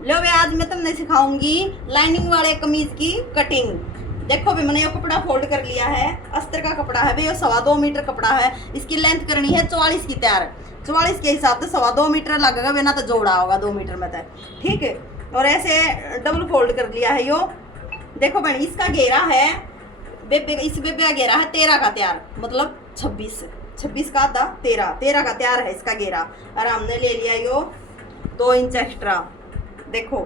लो भाई, आज मैं तुमने सिखाऊंगी लाइनिंग वाले कमीज की कटिंग। देखो भाई, मैंने ये कपड़ा फोल्ड कर लिया है। अस्तर का कपड़ा है भाई, ये 2.25 मीटर कपड़ा है। इसकी लेंथ करनी है 44 की तैयार। 44 के हिसाब से 2.25 मीटर लगेगा, बिना तो जोड़ा होगा 2 मीटर में तो। ठीक है। और ऐसे डबल फोल्ड कर लिया है यो। देखो बहन, इसका घेरा है बेबे, इस बेबे का घेरा है 13 का तैयार, मतलब 26। 26 का आधा 13, 13 का तैयार है इसका घेरा। और हमने ले लिया यो 2 इंच एक्स्ट्रा। देखो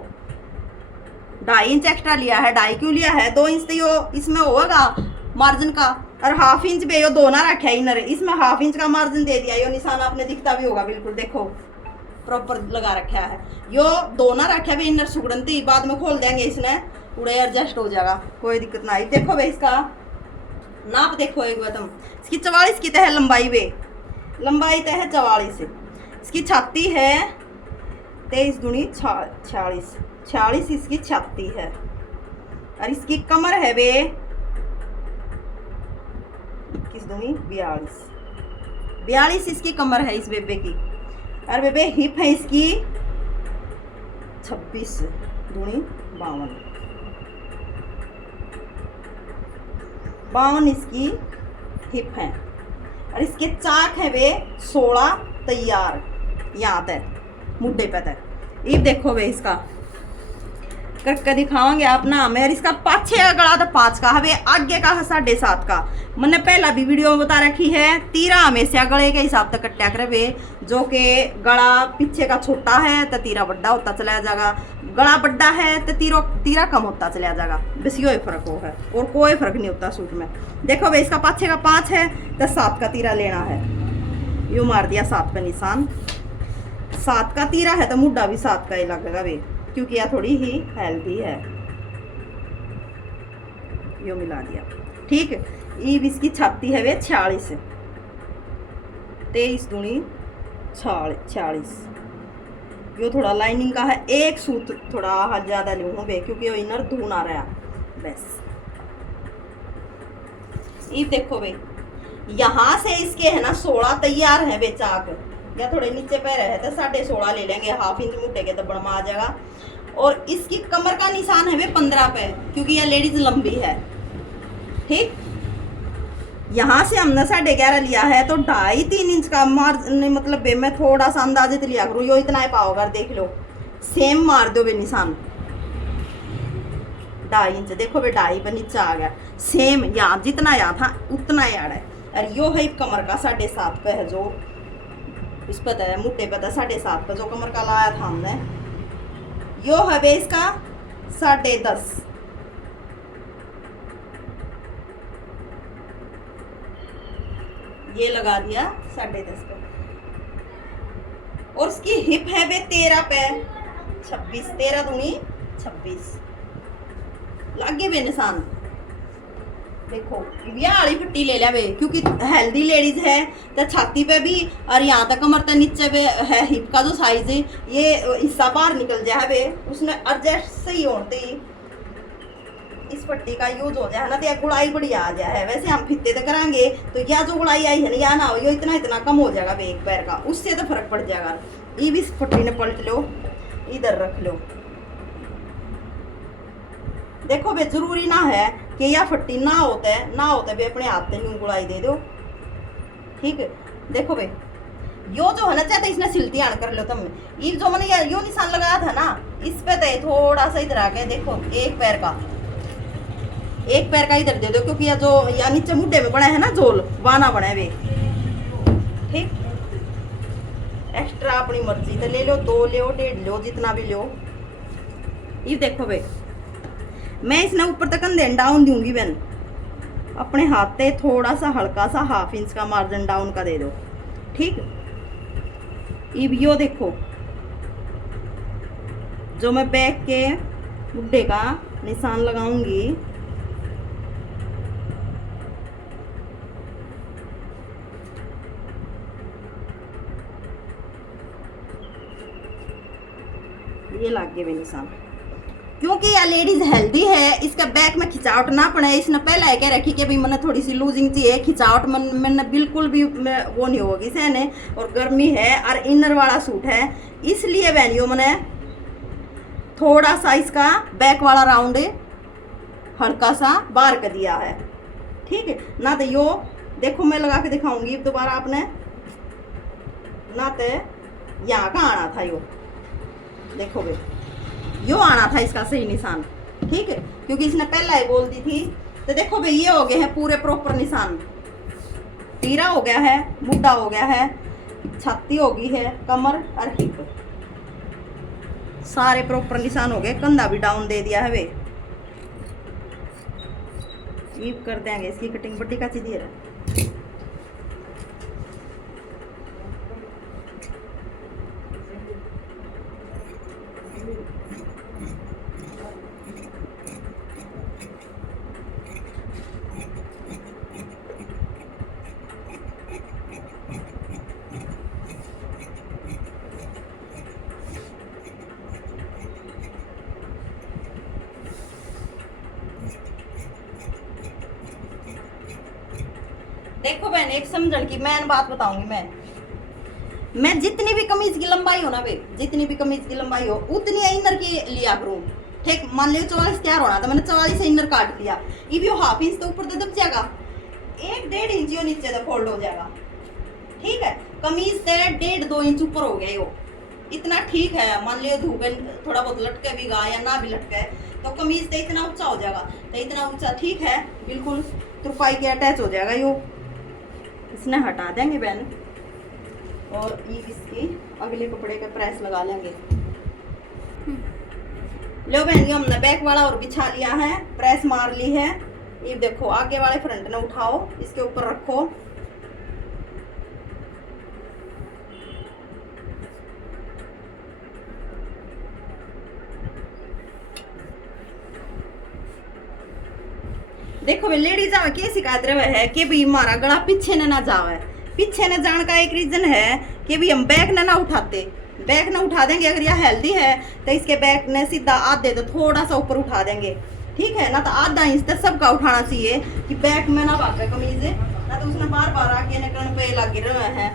2.5 इंच एक्स्ट्रा लिया है। 2.5 क्यों लिया है? 2 इंच तो यो इसमें होगा मार्जिन का, और 1/2 इंच पे यो दोना रखा है इनर, इसमें 1/2 इंच का मार्जिन दे दिया। यो निशान आपने दिखता भी होगा, बिल्कुल देखो प्रॉपर लगा रखा है। यो दोना रखा है इनर सुगड़नती, बाद में खोल देंगे इसने, पूरा एडजस्ट हो जाएगा, कोई दिक्कत ना आई। देखो भाई, इसका नाप देखो एक बार तुम। इसकी 44 की तय लंबाई वे, लंबाई तय है 44। इसकी छाती है 23 दूनी 46, 46 इसकी छाती है। और इसकी कमर है वे 21 दूनी 42, 42 इसकी कमर है इस बेबे की। और बेबे हिप है इसकी 26 दूनी 52, 52 इसकी हिप है। और इसके चाक है वे 16 तैयार, यहाँ तक मुड्ढे पे तक। ये देखो वे, इसका करके दिखाओगे आप ना हमें। इसका पाछे का गला तो 5 का है, आगे का है 7.5 का। मैंने पहला भी वीडियो में बता रखी है। तीरा हमेशा गले के हिसाब से कट्टा करे वे, जो कि गला पीछे का छोटा है तो तीरा बड़ा होता चला जाएगा, गला बड़ा है तो तीरा कम होता चला जाएगा। बस यो फर्क हो है, और कोई फर्क नहीं होता सूट में। देखो भाई, इसका पाछे का 5 है तो 7 का तीरा लेना है। यू मार दिया 7 पे निशान। 7 का तीरा है तो मुड्ढा भी 7 का ही लगेगा वे, क्योंकि यह थोड़ी ही हेल्दी है। यो मिला दिया, ठीक है। ईब इसकी छाती है वे 46, 23 दूनी 46। यो थोड़ा लाइनिंग का है, एक सूत थोड़ा ज़्यादा लूँगा वे, क्योंकि यो इनर धून आ रहा है बस। ईब देखो वे, यहाँ से इसके है ना 16 तैयार है वे चाक, या थोड़े नीचे पैर है तो 16.5 ले लेंगे, 1/2 इंच मुट्ठे के तो बड़मा आ जाएगा। और इसकी कमर का निशान है वे 15 पे, क्योंकि यह लेडीज लंबी है। ठीक, यहाँ से हमने 11.5 लिया है तो 2.5-3 इंच का मार्जिन, मतलब बे मैं थोड़ा सा अंदाजे लिया करूँ, यो इतना ही पाओगे, देख लो सेम मार दो बे निशान। 2.5 इंच देखो बे, 2.5 पे नीचे आ गया सेम, यहाँ जितना यहाँ था उतना ही आ रहा है। और यो है कमर का 7.5 पे है, जो इस पता है मुट्ठे पता 7.5 पे जो कमर का लाया था हमने। यो है वे इसका 10.5, ये लगा दिया 10.5 पे। और इसकी हिप है वे 13 पे 26, 13 दूनी 26 लागे वे निशान। देखो ब्याह वाली पट्टी ले लिया वे, क्योंकि हेल्दी लेडीज है तो छाती पे भी, और यहाँ तक कमर तक नीचे पे है हिप का जो साइज है, ये हिस्सा बाहर निकल जाए वे, उसने एडजस्ट सही होते ही इस पट्टी का यूज हो जाए ना, तो गुड़ाई बढ़िया आ जाए। वैसे हम फित्ते तो कराएंगे तो या जो गुड़ाई आई है ना, या ना हो, यो इतना कम हो जाएगा वे एक पैर का, उससे तो फर्क पड़ जाएगा। ये भी इस पट्टी ने पलट लो, इधर रख लो। देखो बे, जरूरी ना है कि यह फट्टी ना होता है बे, अपने हाथ से यूं गुड़ाई दे दो। ठीक है। देखो बे, यो जो है ना, चाहते इसने सिलती आन कर लो तुम। ये जो मैंने यो निशान लगाया था ना, इस पे तो थोड़ा सा इधर आके देखो, एक पैर का इधर दे दो, क्योंकि यह जो या नीचे मुड्ढे में बना है ना जोल, वाना बना है वे। ठीक, एक्स्ट्रा अपनी मर्जी तो ले लो, 2 लो 1.5 लो, जितना भी लो। ये देखो बे, मैं इसने ऊपर तक अंधेन डाउन दूंगी बहन, अपने हाथ पे थोड़ा सा हल्का सा 1/2 इंच का मार्जिन डाउन का दे दो। ठीक, अब यो देखो, जो मैं बैक के मुड्ढे का निशान लगाऊंगी, ये लग गए निशान। क्योंकि यह लेडीज हेल्दी है, इसका बैक में खिंचावट ना पड़े। इसने पहले कह रखी कि भाई मैंने थोड़ी सी लूजिंग चाहिए, खिंचावट मैंने बिल्कुल भी वो नहीं होगी सहने, और गर्मी है और इनर वाला सूट है, इसलिए बहनियों मैंने थोड़ा सा इसका बैक वाला राउंड हल्का सा बाहर कर दिया है, ठीक है ना। तो यो देखो मैं लगा के दिखाऊंगी दोबारा आपने ना। तो यहाँ का आना था यो, देखो बे यो आना था इसका सही निशान, ठीक है, क्योंकि इसने पहला ही बोल दी थी। तो देखो भाई ये हो गए हैं पूरे प्रॉपर निशान। तीरा हो गया है, मुड्ढा हो गया है, छाती हो गई है, कमर और हिप, सारे प्रॉपर निशान हो गए। कंधा भी डाउन दे दिया है वे। ये कर देंगे इसकी कटिंग। बड्डी का सीधी है। देखो बहन एक समझण की मैंने बात बताऊंगी। मैं जितनी भी कमीज की लंबाई हो ना बे, जितनी भी कमीज की लंबाई हो उतनी इनर की लिया करूँ, ठीक। मान लियो 44 तैयार होना तो मैंने 44 से इनर काट लिया। इब यो हाफ इंच तो ऊपर तो दब जाएगा, 1-1.5 इंच यो नीचे तो फोल्ड हो जाएगा, ठीक है। कमीज से 1.5-2 इंच ऊपर हो गया यो, इतना ठीक है। मान लियो धूप थोड़ा बहुत लटके भी गा या ना भी लटके तो कमीज तो इतना ऊंचा हो जाएगा। तो इतना ऊंचा ठीक है, बिल्कुल तुरपाई के अटैच हो जाएगा यो। इसने हटा देंगे बहन और ये इसकी अगले कपड़े का प्रेस लगा लेंगे। लो बहन ये हमने बैक वाला और बिछा लिया है, प्रेस मार ली है। ये देखो आगे वाले फ्रंट ने उठाओ, इसके ऊपर रखो। देखो भाई लेडीज आवे के शिकायत रहे है कि भाई हमारा गला पीछे न ना जावे। पीछे न जाने का एक रीजन है कि भाई हम बैक न ना उठाते। बैक न उठा देंगे, अगर यह हेल्दी है तो इसके बैक ने सीधा आधे तो थोड़ा सा ऊपर उठा देंगे, ठीक है ना। तो आधा इंच तक सबका उठाना चाहिए कि बैक में ना भागे कमीज, ना तो उसने बार बार आके निकलने पे लगे रहे हैं,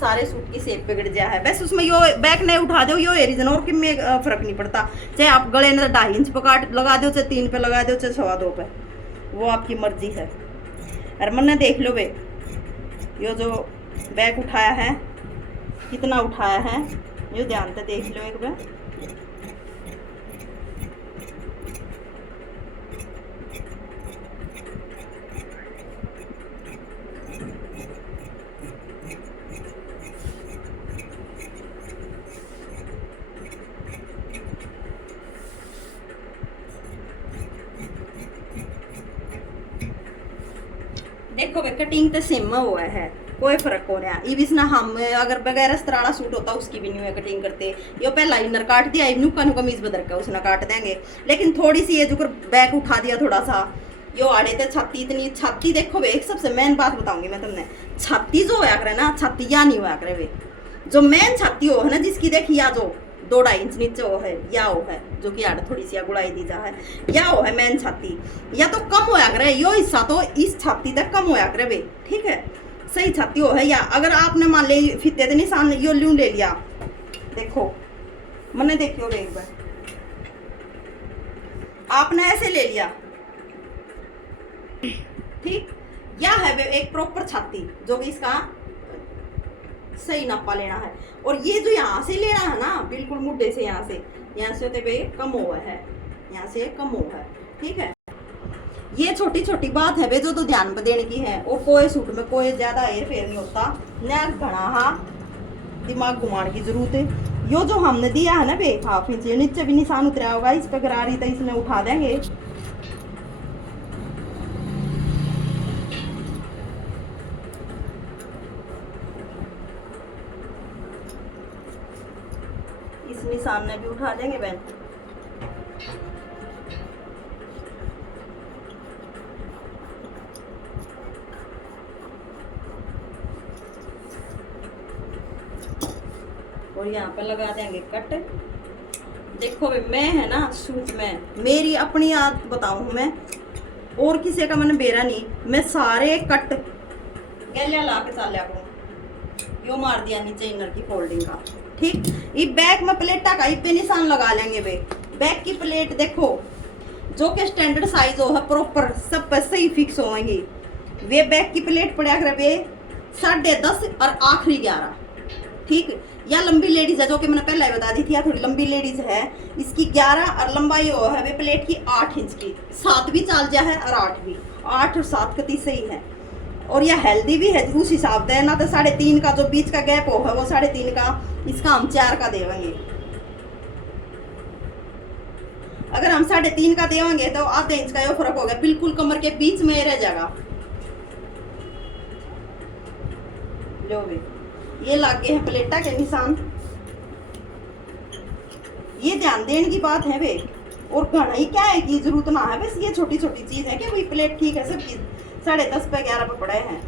सारे सूट की शेप बिगड़ जाए है। बस उसमें यो बैक नहीं उठा दो, यो रीजन और किसमें फर्क नहीं पड़ता। चाहे आप गले ने 2.5 इंच पकाट लगा दो, चाहे 3 पे लगा दो, चाहे 2.25 पे, वो आपकी मर्जी है। और मन देख लो बे यो जो बैक उठाया है कितना उठाया है, यो ध्यान से देख लो एक बार। देखो भाई कटिंग तो सेम हुआ है, कोई फर्क हो रहा। इसना हम अगर बगैर इस्तराड़ा सूट होता उसकी भी नहीं है कटिंग करते। यो पहला इनर काट दिया, नुका नुका कमीज बदल के उसने काट देंगे। लेकिन थोड़ी सी ये जो बैक उठा दिया थोड़ा सा, यो आड़े थे छाती इतनी। छाती देखो वे एक सबसे मेन बात बताऊंगी मैं तुमने, छाती जो होया करे ना, छाती या नहीं होया करे वे जो मेन छाती हो है ना, जिसकी देखी या जो 2-2.5 इंच नीचे वो है या वो है जो कि आड़ थोड़ी सी गुड़ाई दी जा है, या वो है मेन छाती। या तो कम होया करे यो हिस्सा तो इस छाती तक कम होया करे वे, ठीक है, सही छाती हो है। या अगर आपने मान ली फिते तो निशान यो ल्यू ले लिया, देखो मैंने देखियो एक बार आपने ऐसे ले लिया, ठीक। या है एक प्रॉपर छाती जो कि इसका सही नापा लेना है। और ये जो यहाँ से लेना है ना, बिल्कुल मुड्ढे से यहाँ से तो भाई कम हुआ है, यहाँ से कम हुआ है, ठीक है। ये छोटी छोटी बात है बे जो तो ध्यान पर देने की है। और कोई सूट में कोई ज्यादा हेर फेर नहीं होता, न घना दिमाग घुमाने की जरूरत है। यो जो हमने दिया है ना बे हाफ इंच, नीचे भी निशान उतरा होगा, इस पर गरारी तो इसमें उठा देंगे। इस निशान ने भी उठा देंगे बहन। और यहाँ पे लगा देंगे कट। देखो भाई मैं है ना सूट में मेरी अपनी आदत बताऊं मैं, और किसी का मैंने बेरा नहीं, मैं सारे कट गैलिया ला के चालिया करूँ। यो मार दिया नीचे इनर की फोल्डिंग का, ठीक। ये बैक में प्लेटा का इस पे निशान लगा लेंगे बे। बैक की प्लेट देखो, जो कि स्टैंडर्ड साइज हो है प्रॉपर सब पे सही फिक्स होंगी। वे बैक की प्लेट पड़ा कर वे 10.5 और आखिरी 11, ठीक। या लंबी लेडीज है, जो कि मैंने पहले बता दी थी, या थोड़ी लंबी लेडीज है, इसकी 11 और लंबाई हो है वे प्लेट की 8 इंच की। 7 भी चाल जा है और 8 भी, 8 और 7 कती सही है। और यह हेल्दी भी है उस हिसाब से ना, तो 3.5 का जो बीच का गैप होगा वो 3.5 का, इसका हम 4 का देवेंगे। अगर हम 3.5 का देवेंगे तो आधे इंच का ये फर्क हो गया, बिल्कुल कमर के बीच में रह जाएगा। लो भी ये लागे हैं प्लेटा के निशान, ये ध्यान देने की बात है वे। और घना ही क्या है कि जरूरत ना है, बस ये छोटी छोटी चीज है कि वही प्लेट ठीक है, सब चीज 10.5 पे 11 पे पड़े हैं।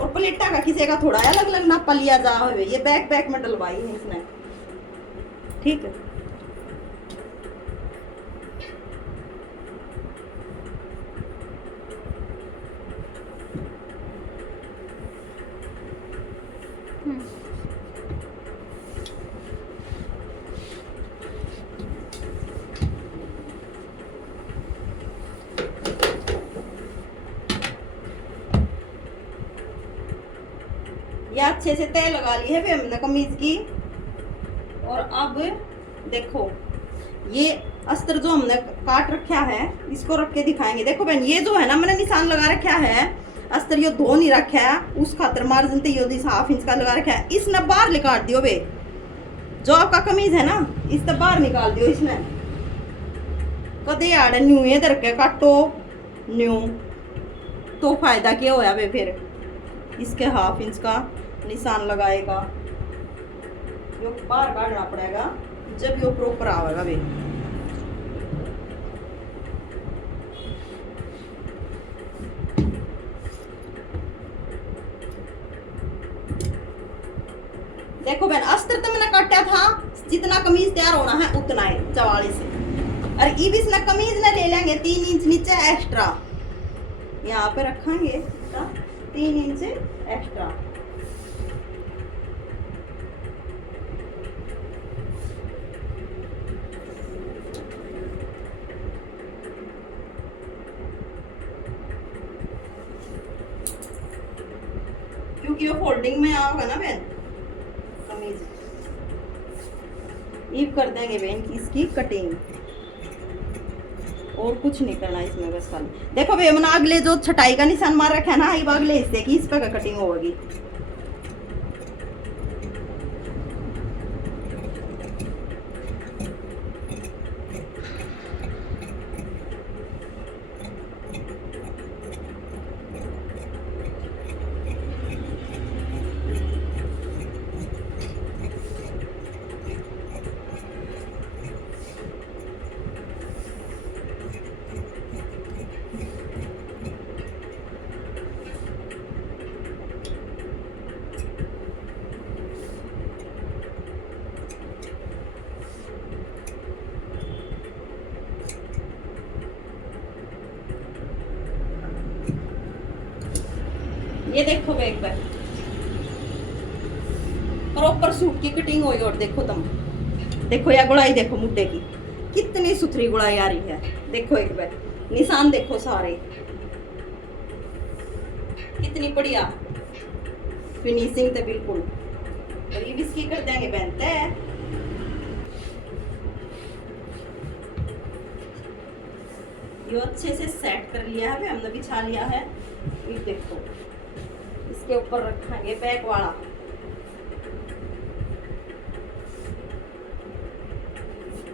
और प्लेटा का किसी का थोड़ा अलग अलग नापा लिया जा, ये बैक में डलवाई है इसने, ठीक है। ये अच्छे से तय लगा ली है हमने कमीज की। और अब देखो ये अस्तर जो हमने काट रखा है, इसको रख के दिखाएंगे। देखो बहन, ये जो है ना मैंने निशान लगा रखा है, अस्तर यो धो नहीं रखा है, उस खातर मार्जिन तो यो 1/2 इंच का लगा रखा है। इसने बाहर निकाल दियो बे, जो आपका कमीज है ना इसने बाहर निकाल दियो। इसने कदे आड़े न्यू इधर के काटो न्यू, तो फायदा क्या होया बे, फिर इसके 1/2 इंच का निशान लगाएगा, यो बाहर काटना पड़ेगा जब यो प्रॉपर आवेगा बे। देखो बहन, अस्तर तो मैंने काटा था, जितना कमीज तैयार होना है उतना है 44 से। और ये भी इसने कमीज ने ले लेंगे 3 इंच नीचे एक्स्ट्रा, यहाँ पे रखेंगे 3 इंच एक्स्ट्रा। क्योंकि वो फोल्डिंग में आओगे ना बहन कमीज, ईव कर देंगे बहन की इसकी कटिंग, और कुछ नहीं करना इसमें बस खाली। देखो भैया मैंने अगले जो छटाई का निशान मार रखा है ना, ये अगले हिस्से की इस पर कटिंग होगी। ये देखो एक बार प्रॉपर सूट की कटिंग हुई। और देखो तुम, देखो या गुड़ाई देखो मुड्डे की कितनी सुथरी गुड़ाई आ रही है। देखो एक बार निशान देखो सारे, कितनी बढ़िया फिनिशिंग थे बिल्कुल। और ये बिस्की कर देंगे पहनते हैं। ये अच्छे से सेट कर लिया है, हमने बिछा लिया है। ये देखो इसके ऊपर रखेंगे बैक वाला,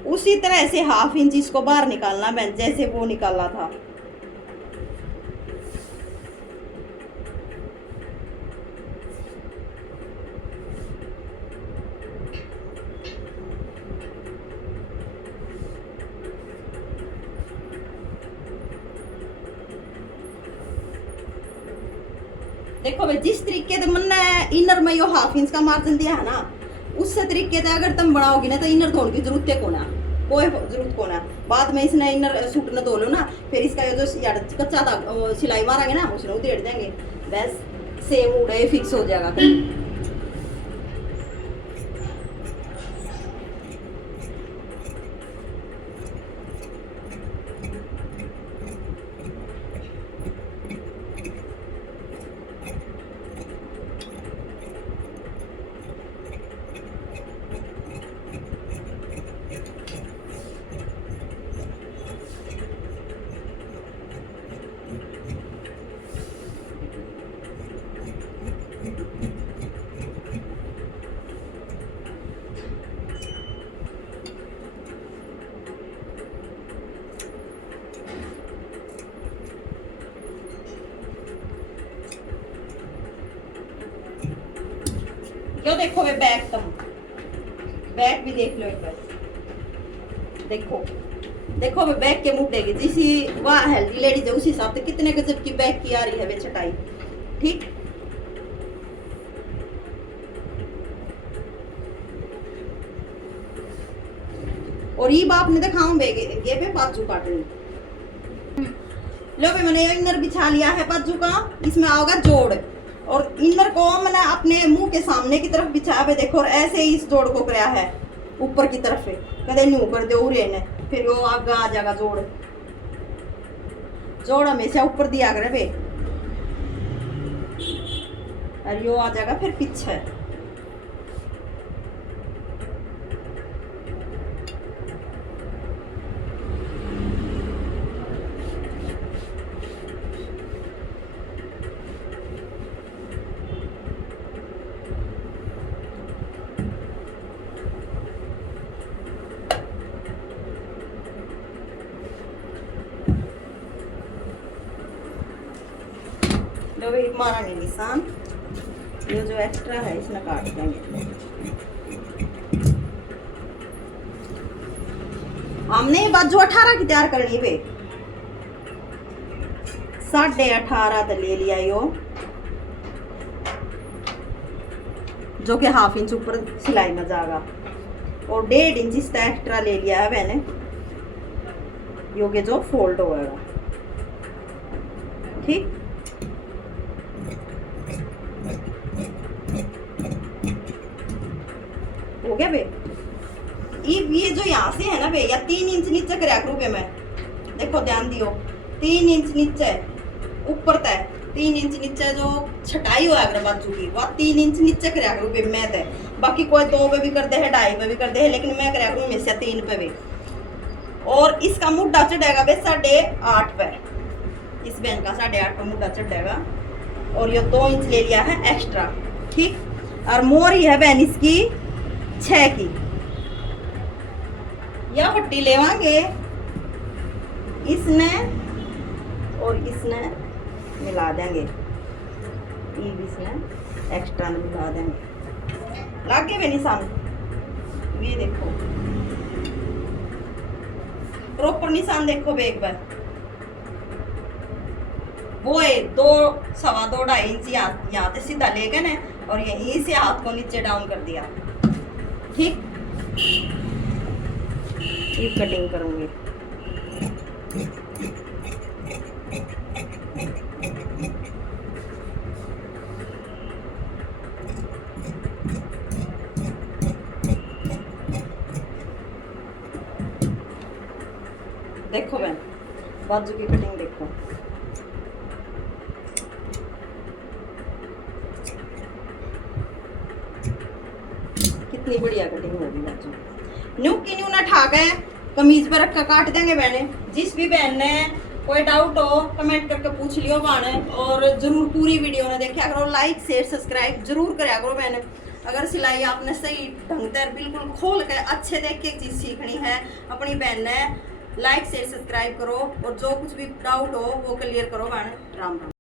उसी तरह से 1/2 इंच इसको बाहर निकालना है जैसे वो निकाला था। देखो भाई जिस तरीके से मन इनर में यो 1/2 इंच का मार्जिन दिया है ना, उस तरीके से अगर तुम बनाओगी ना तो इनर धोने की जरूरत है कोना, कोई जरूरत कोना। बाद में इसने इनर सूट न धो लो ना, फिर इसका जो कच्चा था सिलाई मारेंगे ना उसने उधेड़ देंगे, बस सेम उड़े फिक्स हो जाएगा। यो देखो वे बैग, तुम बैग भी देख लो एक बार। देखो देखो वे बैग के मुड्डे की जिसी वाह हेल्दी लेडीज है उसी हिसाब से कितने गजब की बैग की आ रही है वे छटाई। ठीक, और ये बाप ने दिखाऊं बेगे ये पे बाजू काट रही। लो भी मैंने इनर बिछा लिया है बाजू का, इसमें आओगा जोड़, और इनर को मैंने अपने मुंह के सामने की तरफ बिछाया पे देखो, और ऐसे ही इस जोड़ को कराया है ऊपर की तरफ से, कदे न्यू कर दे उरे ने, फिर वो आगे आ जाएगा जोड़। जोड़ हमेशा ऊपर दिया करे बे, और यो आ जाएगा फिर पीछे। मारा नहीं निशान, ये जो एक्स्ट्रा है इसमें काट देंगे। हमने बाजू 18 की तैयार करनी है, 18.5 तो ले लिया यो, जो कि हाफ इंच ऊपर सिलाई में जाएगा, और 1.5 इंच इसका एक्स्ट्रा ले लिया है मैंने, यो के जो फोल्ड होएगा। ठीक, हो गया बे। ये जो यहाँ से है ना बे, या 3 इंच नीचे कर करूँ बे मैं, देखो ध्यान दियो, 3 इंच नीचे ऊपर तय, 3 इंच नीचे जो छटाई हो अगर बाजू की वह 3 इंच नीचे कर करूँ बे मैं तय। बाकी कोई 2 पे भी कर दे है, 2.5 पे भी कर दे है, लेकिन मैं कर करूँ हमेशा 3 पे भी। और इसका मुड्ढा चढ़ेगा बे 8.5 पे, इस बैन का 8.5 पे मुड्ढा चढ़ेगा, और ये 2 इंच ले लिया है एक्स्ट्रा। ठीक, और मोरी है बैन इसकी 6 की, या पट्टी लेवांगे इसने और इसने मिला देंगे, इसने एक्स्ट्रा मिला देंगे, लागे भी निशान। ये देखो प्रॉपर निशान देखो बे एक बार, वो है 2 सवा 2.5 इंच यहाँ से सीधा ले गए ना, और यहीं से हाथ को नीचे डाउन कर दिया। ठीक, ये कटिंग करूंगी। देखो बहन बाजू की कटिंग देखो, कितनी बढ़िया कटिंग होगी बाजू। न्यू की न्यू ना ठाक है, कमीज पर रख कर काट देंगे बहने। जिस भी बहन ने कोई डाउट हो कमेंट करके पूछ लियो बहने, और जरूर पूरी वीडियो ने देखा करो, लाइक शेयर सब्सक्राइब जरूर करा करो बहने। अगर सिलाई आपने सही ढंग से बिल्कुल खोल के अच्छे देख के चीज़ सीखनी है अपनी बहन ने, लाइक शेयर सब्सक्राइब करो, और जो कुछ भी डाउट हो वो क्लियर करो बहने। राम राम।